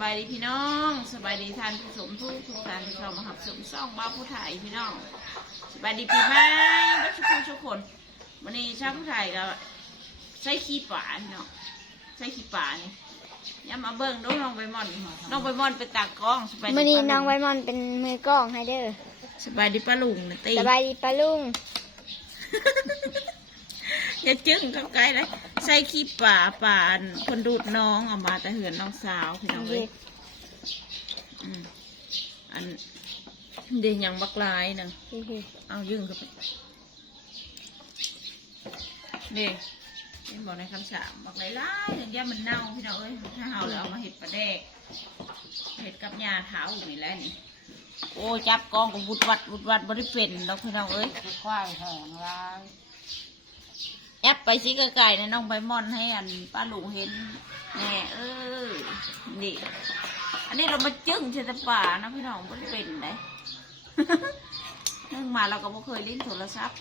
บายดีพี่น้องสบายดีท่านผู้ชมทุกทุกท่านที่เข้ามาหับสมซ่องบ้าผู้ถ่ายพี่น้องสบายดีปีใหม่และทุกคนทุกคนวันนี้ชาวผู้ถ่ายก็ใช้ขี้ป่าพี่น้องใช้ขี้ป่านี่อย่ามาเบิ่งดูน้องใบมอนน้องใบมอนเป็นตากล้องสบายดีมื่อนี้ป้าลุน้องไวมอนเป็นมือกล้องให้เด้อสบายดีป้าลุงนะตีสบายดีปะลุงอย่าจึ้งเข้าใกล้เลย ใส่ขี้ป่าป่านคนดูดน้องเออกมาแต่เหือนน้องสาวพี่น้องเลยอืมอันเดียยังบักลายหนึงเอายื่งเข้าไปนี่นี่บอกในคำสามบักลายลายหนึ่งย่ามันเน่าพี่น้องเอ้ยถ้าเฮาแล้วเอามาเห็ดปลาแดกเห็ดกับยาเท้าอยู่นี่แหละนี่โอ้ยจับกองกับบุดวัดบุดวัดบริเป็นดอกพี่น้องเอ้ยควายแห้งลาย แอปไปซิไกลๆนะน้องใบมอนให้อันป้าหลุงเห็นแน่เออนี่อันนี้เรามาจึ้งเชตป่านะพี่น้องบริเป็นได้นึ่งมาเราก็บ่เคยเล่นโทรศัพท์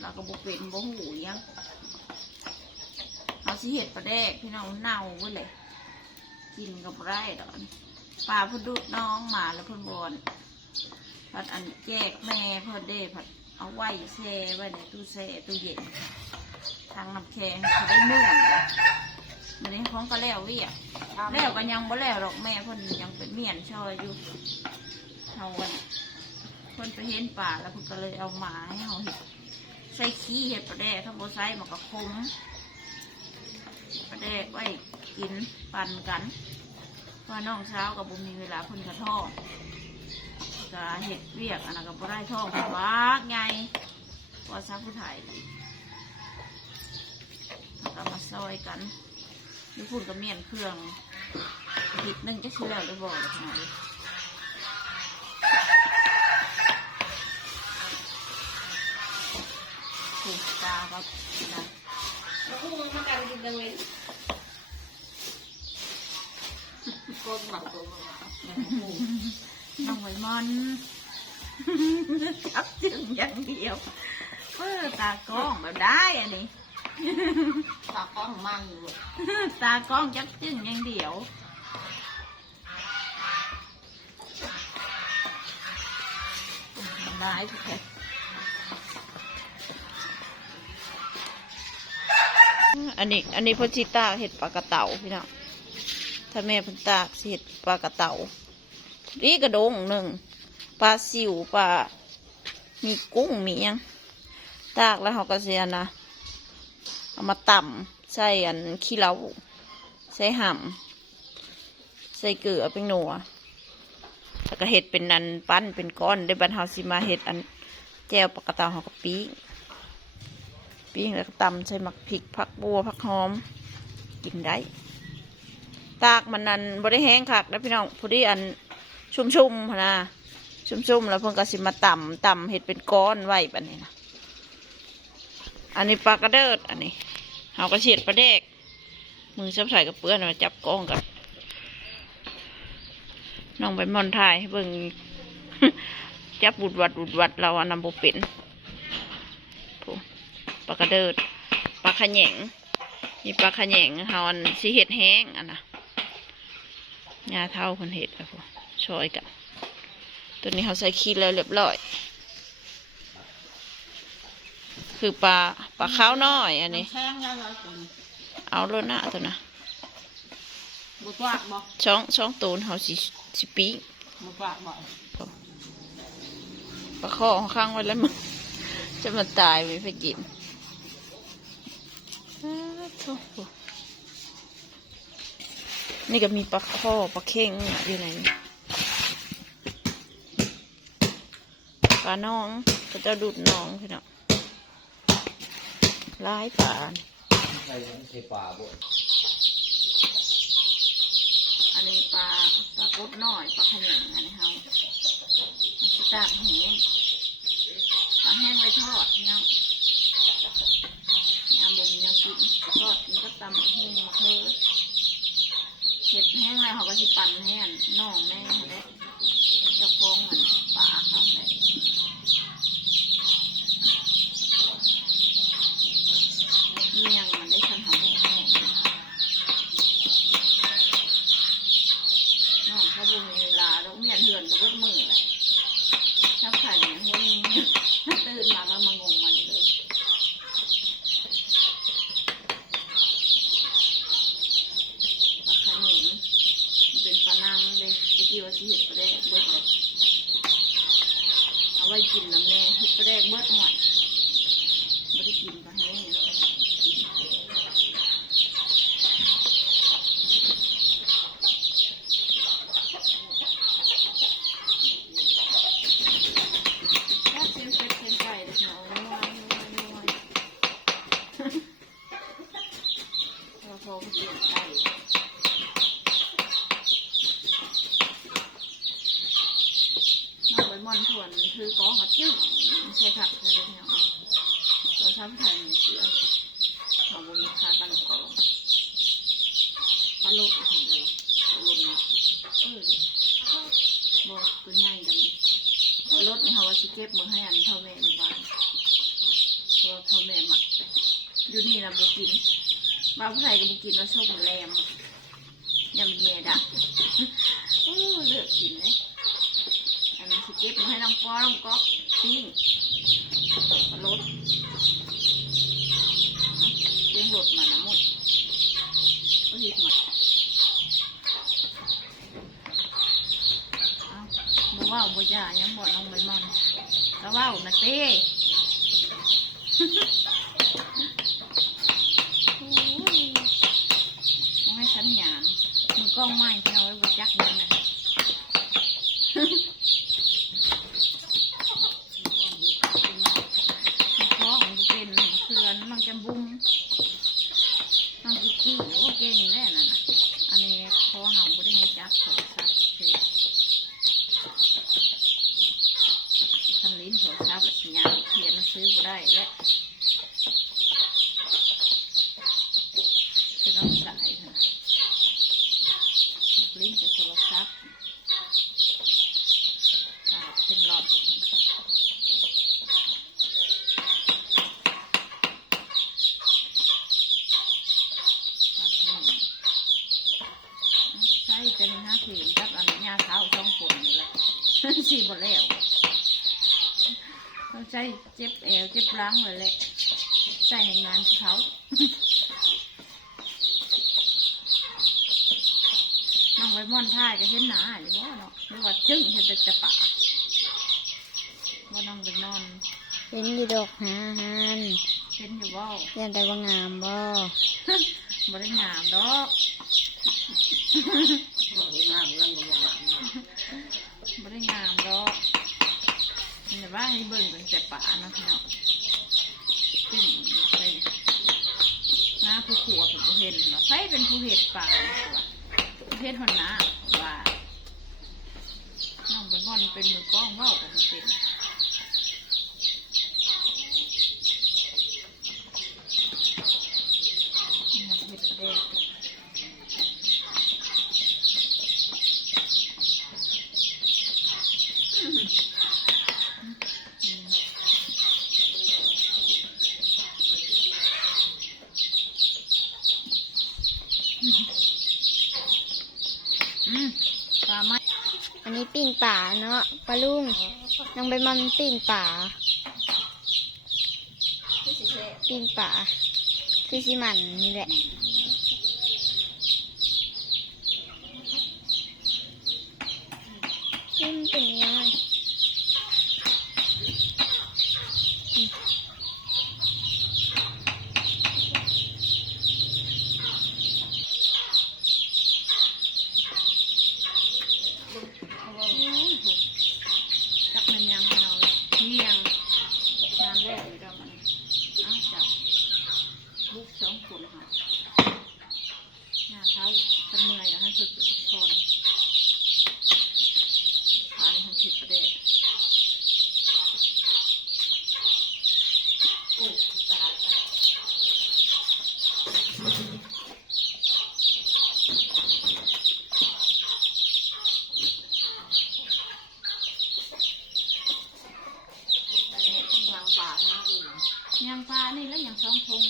เราก็บ่เป็นบ่หูยังเอาสิเห็ดปลาแดกพี่น้องเน่าไว้เลยกินกับไรดอกปลาพิ่นดูดน้องมาแล้วเพิ่นบอนผัดอันแจกแม่พิ่นเด้ผัด เอาไว้แช่ไว้ในตู้แช่ตู้เย็นทางน้ำแข็งเขาได้นึ่งเลยมันนี้ของก็แล้วเวิอะแล้วก็ยังบ่แล้วหรอกแม่เพิ่นยังเป็นเมียนชอยอยู่เฮาวันเพิ่นไปเห็นป่าแล้วเพิ่นก็เลยเอาหมาให้เฮาเห็ดใส่ขี้เห็ดปลาแดกถ้าบ่ใส่มันก็คมปลาแดกไว้กินปั่นกันว่าน้องเช้าวกับบุมีเวลาเพิ่นกระท่อง ก็เห็ดเวียกอันนั้นก็บ่ได้ท่องเพราะว่าไงว่าซักผู้ถ่ายแล้วก็มาซอยกันญี่ปุ่นก็เมียนเครื่องผิดหนึ่งจะเชื่อหรือบอกเลยนะถูกตาครับนะคู่มันมากันกินกันเลยโกนหมักโกนหมัก น้องไวมอนจับจึงอย่างเดียวเออตากล้องแบบได้อันนี้ ตาก้องมันอยู่ตากล้องจับจึงอย่างเดียวได้ทุกคนอันนี้ อันนี้เพนชิตากเห็ดปลากระเต่าพี่น้องถ้าแม่เพันตากสิเห็ดปลากระเต่า นี่กระดงหนึ่งปลาซิวปลามีกุ้งมียังตากแล้วเขาก็เสียนะเอามาต่ำใส่อันขี้เหล้าใส่ห่ำใส่เกลือเป็นหนัวแล้วก็เห็ดเป็นนันปั้นเป็นก้อนได้บรรเทาสิมาเห็ดอันแจวปากระตาเขาก็ปีงปีงแล้วก็ตำใส่หมักพริกผักบัวผักหอมกินได้ ตากมันนันบได้แห้งคักแล้พี่น้องพอดีอัน ชุ่มๆนะชุ่มๆแล้วเพิ่นก็สิมาต่ำต่ำเห็ดเป็นก้อนไว้แบบนี้นะอันนี้ปลากระเดิดอันนี้เอากระเฉียดปลาแดกมือซับใส่กับเปื้อนมาจับกล้องกันน้องไปมอนถ่ายให้เบิ่งจับบุดวัดบุดวัดเราอันนำบุเป็นปลากระเดิดปลาขแหยงนี่ปลาขแหยงเฮาอันสีเห็ดแห้งอันน่ะยาเท่าคนเห็ดอะพวก ช่วยกัน ตัวนี้เขาใส่ขี้แล้วเรียบร้อย คือปลาปลาขาวน้อยอันนี้แข้งแล้วคนเอาโลหน้าตัวนะบุกว่าบ่ช่องช่องตูนเขาสิสิปีกบุกว่าบ่ปลาข้อข้างไว้แล้วมันจะมาตายไม่ไปกินอ้าวโถ่นี่ก็มีปลาข้อปลาเข่งอยู่ไหนนี่ปลาน้องก็จะดูดน้องพี่น้องร้ายปลาใช่ใช่ป่าบ่อันนี้ปลาปลากดน้อยปลาขยงอันนี้เฮาเอาสิตากแห้งตากแห้งไว้ทอดพี่น้องยามบ่มีแนวกินทอดมันก็ตำแห้งมาเธอเห็ดแห้งแล้วเขาก็สิปั่นแห้งน่องแม่แหละเจ้าของมัน นเบิดมือ เราพอเปลี่ยนไก่น้องใบมอนทวนคือกองมาจึ้งใช่ค่ะใช่เด็กน้อยเราทำไทยเสือเขาบมีค่าตั้งกองปลาลุดเห็นเลยปลาลุดเนาะเออบอกตัวใหญ่ดำรถนี่เขาว่าสิเก็บมือให้อันเท่าแม่ในบ้านเพราะว่าเท่าแม่หมักอยู่นี่นะบุกิน มาผู้ใส่ก็บุกินแล้วชอบมันแรมยำแย่ดักโอ้เลือกกินเลยอันนี้สิเก็บมาให้น้องก้อน้องก๊อกปิ้งรถเลี้ยงรถมานะหมดก็หิดมาเอาบ่ว่าบ่จ่ายังบ่น้องใบมอนแล้วว่านะเต้ โอ้ย บ่ให้ฉันหยานมือกล้องไม้ที่เอาไว้บนจักนั่นนะท้องมันเป็นเขื่อนมันจะบุ้มมันจิกี้โอ้เก่งแน่น่ะนะอันนี้พอเห่าไม่ได้ให้จับโทรศัพท์คือคันลิ้นโทรศัพท์สัญญาเขียนมันซื้อบ่ได้และคือต้องสายนะลิ้นจะโทรศัพท์ขาดเป็นหลอด ปลาขมิ้นใช่จะมีห้าขีดกับอันยาเท้าช่องฝนนี่แหละ สีบดแล้วต้องใช้เจ็บเอวเจ็บหล้างเลยแหละใส่ให้งานเขาน้องไว้ม่อนท่ายจะเห็นหนาหรือว่าเนาะหรือว่าจึ้งเห็นแต่จะป่าว่าน้องเป็นมอนเห็นอยู่ดอกหาอาหันเห็นอยู่ว่ายันแต่ว่างามบ่บ่ได้งามดอก บอกได้งามเรื่องก็บอกงามเนาะ บ่ได้งามดอก แต่ว่าให้เบิ่งเป็นแต่ป่านะพี่น้องเป็นไปหน้าผู้ขัวเป็นผู้เห็นเนาใครเป็นผู้เห็ดป่าผู้เห็ดหนหน้าว่าน้องเป็นงอนเป็นมือกล้องว่ากันเป็นนะเห็ดประเด็ก อืม ปลาไม้อันนี้ปิ้งป่าเนาะปลาลุงน้องใบมันปิ้งป่า ปิ้งป่า คือชิมันนี่แหละนี่มันเป็นยังไง เขาบอกโอ้ยโหจักมันยังให้เราเงียงน้ำแรกอยู่ดอกมันอ้าวจับ ลูกสองคนค่ะหน้าเท้าเป็นเมื่อยแล้วให้ฝึกทุกคนอันนี้ทำผิดประเด็นยางป่านะกูยังปลานี่แล้วยังสองทง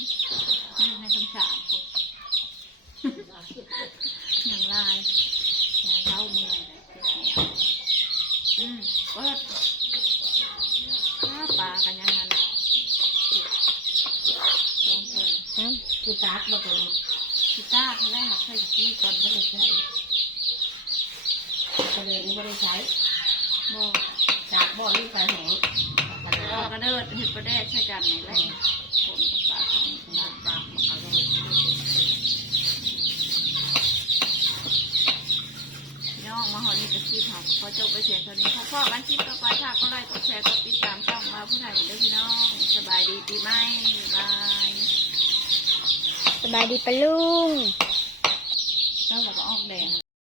ปลากันยังไงกูตากมาตัวนี้กูตากเขาได้หักใส่กี่ตอนเขาไลยใช้เดินนี่ไม่ได้ใช้บ่จากบ่อนี่ไปหัวกระเดินเห็ดประเดชใช้กันนี่แหละ สียเท่านี้พอพ่อกันคลิปต่อไปค่ะก็ไลค์กดแชร์กดติดตามช่องมาผู้ไทยเด้อพี่น้องสบายดีปีใหม่บาย สบายดีปะลุง